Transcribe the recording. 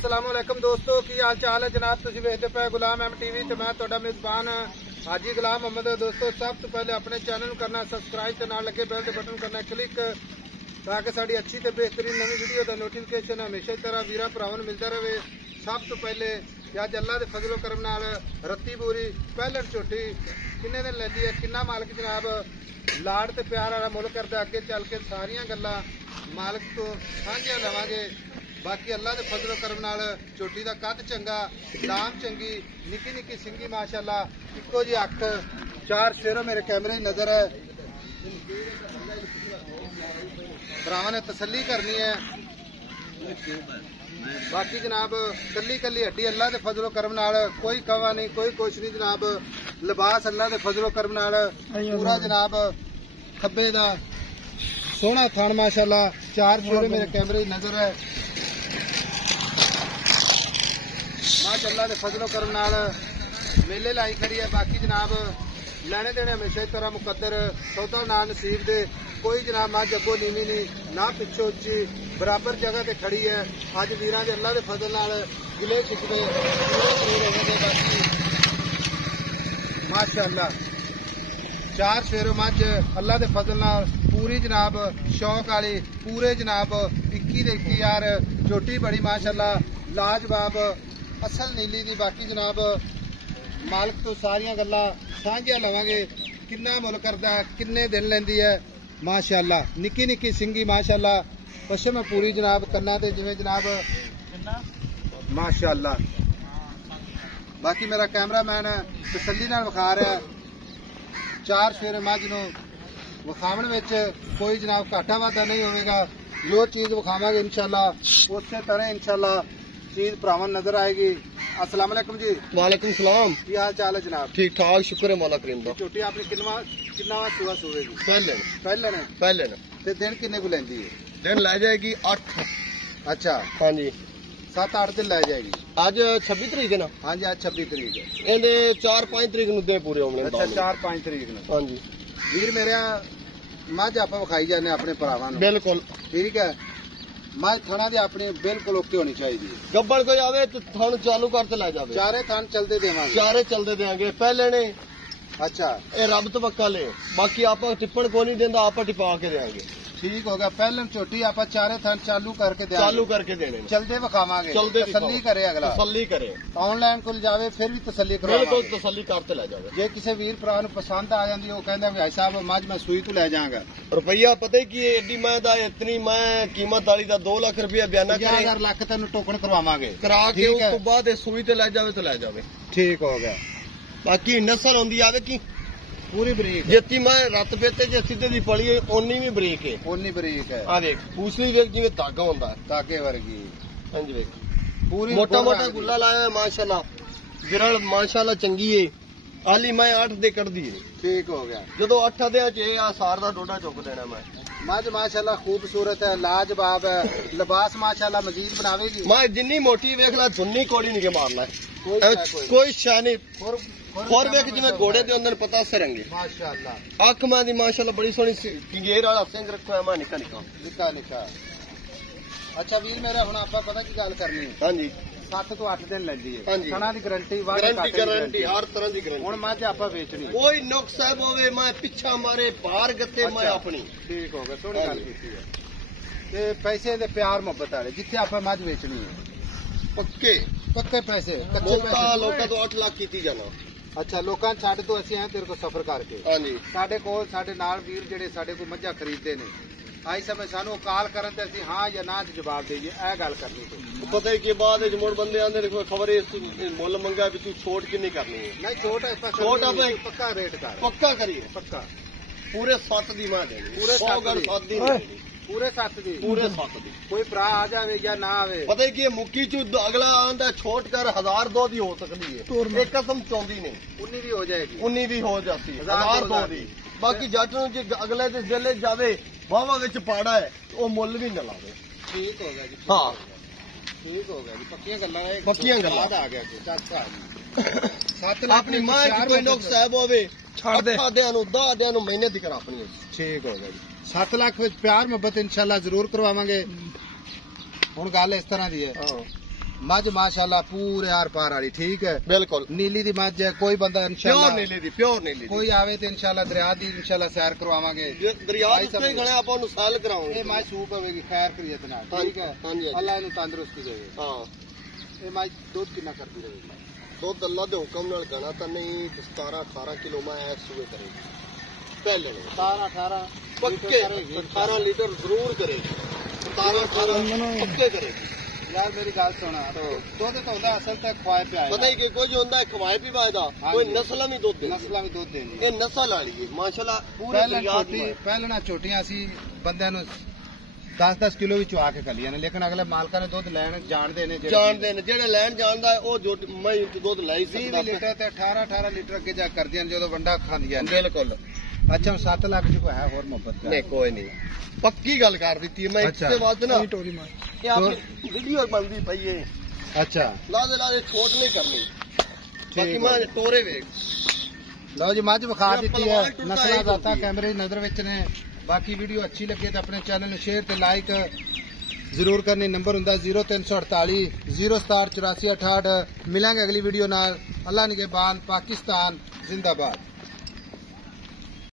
अस्सलामुअलैकुम दोस्तों, की हाल चाल है जनाब। तुसीं वेखदे पे गुलाम एम टीवी ते मैं तुहाडा मेज़बान हाजी गुलाम मोहम्मद। दोस्तों सब तो पहले अपने चैनल करना सब्सक्राइब ते नाल लगे बेल दे बटन करना क्लिक ताकि साडी अच्छी ते बेहतरीन नवी वीडियो दा नोटिफिकेशन हमेशा की तरह वीरां भरावां नूं मिलदा रहे। सब तो पहले अज अल्लाह के फजलो करम नाल रत्ती पूरी पहलन झोटी किन्ने दिन लैंदी है, किन्ना मालिक जनाब लाड़ ते प्यार वाला मुल करदा। अगे चल के सारियां गल्लां मालिक तो साझियां लवांगे। बाकी अल्लाह के फजलो करम नाल झोटी का कद चंगा, लाम चंगी, निक्की निक्की सिंगी माशाअल्लाह, इक्को जी अख, चार शेरों मेरे कैमरे नजर है। भरावां ने तसल्ली करनी है। बाकी जनाब कली कली हड्डी अल्लाह के फजलो करम नाल, कोई कवा नहीं, कोई कुछ नहीं जनाब। लिबास अल्लाह के फजलो करम नाल पूरा जनाब खब्बे दा सोहना थान माशाअल्लाह, चार शेरे मेरे कैमरे नजर है। माशाअल्लाह के फजलो करम नाल मेले लाई खड़ी है। बाकी जनाब लैने देने हमेशा की तरह मुकद्दर, सौदा ना नसीब दे। कोई जनाब मझ अगों नीवी नहीं ना पिछों उच्ची, बराबर जगह ते खड़ी है। अज वीरां दे अल्लाह के फजल नाल गिले शिकवे पूरे शरीर होने। बाकी माशाअल्लाह चार शेरों मझ अल्लाह के फजल नाल पूरी जनाब शौक वाली, पूरे जनाब 21 यार झोटी बड़ी माशाअल्लाह लाजवाब असल नीली दी। बाकी जनाब मालिक तो सारियां गल्लां सांझियां लवांगे। किन्ना मुल करदा, किन्ने दिन लैंदी है माशाअल्लाह, निक्की निक्की सिंगी माशाअल्लाह, पश्चिम में पूरी जनाब कन्ना ते जिवें जनाब माशाअल्लाह। बाकी मेरा कैमरामैन तसल्ली नाल विखा रहा है। चार शेरे मझ नूं विखावण विच कोई जनाब घाटा वाधा नहीं होगा। जो चीज़ विखावांगे इंशाअल्लाह उस तरह इंशाअल्लाह चीज भरावां नजर आएगी। अस्सलाम वालेकुम जी। वालेकुम सलाम। की हाल चाल है जनाब? ठीक ठाक, शुक्र है मौला करीम दा। झोटी आपने किन्ना सुबह सूबे जी? पहले ते दिन किन्ने को लैंदी है? दिन लै जाएगी 8। अच्छा हाँ जी, 7-8 दिन लै जाएगी। आज 26 तरीक है ना? हाँ जी, आज 26 तरीक है। इहदे 4-5 तरीक नूं दे पूरे होने। अच्छा 4-5 तरीक नूं। हाँ जी वीर मेरे मझ आप विखाई जाने अपने भरावां नूं। बिल्कुल ठीक है। मझ थणा दी अपनी बिल्कुल ओके होनी चाहिए। गब्बड़ कोई आवे तो थण चालू करते लै जावे। चारे थण चलते देवांगे। चारे चलते देंगे। पहले ने अच्छा ये रब तवक्कल है, बाकी आप टिप्पण को नहीं देंदा, आप टिपा के देंगे। ठीक हो गया। पहले झोटी आप चारे थण चालू करके देंगे। चालू करके देने चलते विखावांगे, चलते तसल्ली करे अगला, तसल्ली करे। ऑनलाइन को जावे फिर भी तसल्ली बिल्कुल करवावांगे। तसल्ली करते लै जावे। जे किसी वीर भरा नूं पसंद आ जाती वो कहंदा भाई साहब मझ मैं सूई तो लै जाऊंगा। रुपया पता ही की एडी मैं दा इतनी मैं कीमत वाली दा 2 लाख रुपया बयाना करे 50,000 लाख तेन टोकन करवावांगे करा के ठीक उस है। तो बाद सूई ते लै जावे तो लै जावे। ठीक हो गया। बाकी नस्ल होंदी आवे की पूरी बरीक जेती मैं रत बेते जे सीधे दी पड़ी है ओनी भी बरीक है। ओनी बरीक है। आ देख पूछली देख जिवें धागा होंदा है ताके वर्गी हां जी। देख पूरी मोटा मोटा गुल्ला लाया है माशाल्लाह, गिरल माशाल्लाह चंगी है। आली मैं 8 दे कर दी है। ठीक हो गया। जदों 8 दे च आ सार दा डोडा चुक देना मैं। मझ माशाल्लाह खूबसूरत है, लाजवाब है, लिबास माशाल्लाह मजीद बनावेगी। मैं जिन्नी मोटी वेख ला धुन्नी कोड़ी नहीं के मारना है। कोई शय नहीं। और वेख जिवें घोड़े दे अंदर पता सरंगे माशाल्लाह। अख मां दी माशाल्लाह बड़ी सोहनी किंगेर वाला सिंह रखो है मैं निका निका निका। अच्छा वीर मेरा हुण आपां पता की गल करनी है। हां जी 7 तो 8 दिन लैंदी है। हाँ जी। थणा दी गारंटी गारंटी हर तरह दी गारंटी। हुण मझ आपां बेचनी कोई नुक्स साहब होवे मैं पिछा मारे बाहर गते मैं अच्छा। अपनी। ठीक हो गया। सोहनी गल कीती है। ते पैसे दे प्यार मोहब्बत वाले जिथे आपां मझ बेचनी है पक्के पक्के पैसे कच्चे लोका पैसे। लोका तो 8 लाख कीती जाना। अच्छा लोकां छड्ड तो असीं आए तेरे को सफर करके। हां जी साडे कोल साडे नाल वीर जेडे साडे कोल मझां खरीददे ने आई समय सानू कॉल करन ते असीं हां या ना च जवाब देइए। ए गल करनी तो पता ही के बाद मुड़ बंदे आंदे देखो खबर है मुल मंगा भी तू छोट कितनी करनी है। नहीं छोट है छोट है भाई। पक्का रेट कर पक्का करिए पक्का पूरे 7 दी मां देनी। पूरे 100 गल 7 दी नहीं देनी। पूरे 7 दी। पूरे 7 दी। कोई भरा आ जावे या ना आवे पता ही कि मुक्की चू अगला आंदा छोट कर 1002 दी हो सकती है। एक कसम चौंदी नहीं 19 भी हो जाएगी। 19 भी हो जाती है 1002 दी। बाकी जट नूं जे अगले दे दिले जावे वावा विच पाड़ा है वो मुल भी न लावे। ठीक हो गया जी। हाँ ठीक हो गया जी। पक्कियां गल्लां पक्कियां गल्लां। आ गया जी। 7 लाख अपनी मां च कोई नुक्स साहब होवे छड़ दे। 8 नूं 10 दियां नूं महीने दी करा अपनी। ठीक हो गया जी। 7 लाख विच प्यार मोहब्बत इंशाल्लाह जरूर करवावांगे। हुण गल इस तरह दी है ਮੱਝ ਮਾਸ਼ਾਅੱਲਾ ਪੂਰੇ ਆਰ ਪਾਰ ਵਾਲੀ ਠੀਕ ਹੈ ਬਿਲਕੁਲ ਨੀਲੀ ਦੀ ਮੱਝ ਹੈ ਕੋਈ ਬੰਦਾ ਪਿਓਰ ਇਨਸ਼ਾਅੱਲਾ ਨੀਲੀ ਦੀ ਪਿਓਰ ਨੀਲੀ ਦੀ ਕੋਈ ਆਵੇ ਤੇ ਇਨਸ਼ਾਅੱਲਾ ਦਰਿਆ ਦੀ ਇਨਸ਼ਾਅੱਲਾ ਸੈਰ ਕਰਵਾਵਾਂਗੇ ਜੇ ਦਰਿਆ ਦੇ ਉੱਤੇ ਹੀ ਖੜੇ ਆਪਾਂ ਉਹਨੂੰ ਸਾਲ ਕਰਾਉਂਗੇ ਇਹ ਮੱਝ ਸੂਪ ਹੋਵੇਗੀ ਖੈਰ ਕਰੀਅਤ ਨਾਲ ਠੀਕ ਹੈ ਹਾਂਜੀ ਅੱਲਾ ਇਹਨੂੰ ਤੰਦਰੁਸਤੀ ਦੇਵੇ ਹਾਂ ਇਹ ਮੱਝ ਦੁੱਧ ਕਿੰਨਾ ਕਰਦੀ ਰਹੇਗੀ ਦੁੱਧ ਅੱਲਾ ਦੇ ਹੁਕਮ ਨਾਲ ਗਣਾ ਤਾਂ ਨਹੀਂ 17-18 ਕਿਲੋ ਮੈਂ ਐਸ ਸੂਏ ਕਰੇਗੀ ਪਹਿਲੇ ਨੇ 17-18 ਪੱਕੇ 18 ਲੀਟਰ ਜ਼ਰੂਰ ਕਰੇਗੀ 17-18 ਪੱਕੇ ਕਰੇਗੀ ਯਾਰ ਮੇਰੀ ਗੱਲ ਸੁਣਾ ਦੁੱਧ ਤਾਂ ਹੁੰਦਾ ਅਸਲ ਤੇ ਖਵਾਏ ਪਿਆ ਪਤਾ ਹੀ ਕਿ ਕੁਝ ਹੁੰਦਾ ਖਵਾਏ ਪੀਵਾਏ ਦਾ ਕੋਈ ਨਸਲਾਂ ਵੀ ਦੁੱਧ ਦੇ ਨਸਲਾਂ ਵੀ ਦੁੱਧ ਦੇਣੀ ਇਹ ਨਸਲ ਵਾਲੀ ਹੈ ਮਾਸ਼ਾਅੱਲਾ ਪੂਰੇ ਦਰਿਆ ਦੀ ਪਹਿਲਾਂ ਛੋਟੀਆਂ ਸੀ ਬੰਦਿਆਂ ਨੂੰ 10-10 ਕਿਲੋ ਵੀ ਚੁਆ ਕੇ ਕੱਲੀਆਂ ਨੇ ਲੇਕਿਨ ਅਗਲੇ ਮਾਲਕਾਂ ਨੇ ਦੁੱਧ ਲੈਣ ਜਾਣਦੇ ਨੇ ਜਿਹੜੇ ਲੈਣ ਜਾਣਦਾ ਉਹ ਜੋ ਮੈਂ ਦੁੱਧ ਲੈ ਹੀ 20 ਸਕਦਾ ਲੀਟਰ ਤੇ 18 ਲੀਟਰ ਅੱਗੇ ਜਾ ਕਰਦੀਆਂ ਨੇ ਜਦੋਂ ਵੰਡਾ ਖਾਂਦੀਆਂ ਨੇ ਬਿਲਕੁਲ ਅੱਛਾ 7 ਲੱਖ ਚ ਕੋਈ ਹੈ ਹੋਰ ਮੁਹੱਬਤ ਨਹੀਂ ਕੋਈ ਨਹੀਂ ਪੱਕੀ ਗੱਲ ਕਰ ਦਿੱਤੀ ਮੈਂ ਇੱਕ ਤੇ ਵੱਧ ਨਾ ਇਹ ਆਪਣੀ ਵੀਡੀਓ ਬਣਦੀ ਪਈ ਏ ਅੱਛਾ ਲਾਦੇ ਛੋਟ ਨਹੀਂ ਕਰਨੀ ਬਾਕੀ ਮੈਂ ਤੋਰੇ ਵੇਖ ਲਓ ਜੀ ਮੱਝ ਵਿਖਾ ਦਿੱਤੀ ਹੈ ਨਸਲਾਂ ਦਾਤਾ ਕੈਮਰੇ ਦੀ ਨਜ਼ਰ ਵਿੱਚ ਨੇ ਬਾਕੀ ਵੀਡੀਓ ਅੱਛੀ ਲੱਗੇ ਤਾਂ ਆਪਣੇ ਚੈਨਲ ਨੂੰ ਸ਼ੇਅਰ ਤੇ ਲਾਈਕ ਜ਼ਰੂਰ ਕਰਨੀ ਨੰਬਰ ਹੁੰਦਾ 0348 0678468 ਮਿਲਾਂਗੇ ਅਗਲੀ ਵੀਡੀਓ ਨਾਲ ਅੱਲਾ ਨਿਗਹਿਬਾਨ ਪਾਕਿਸਤਾਨ ਜ਼ਿੰਦਾਬਾਦ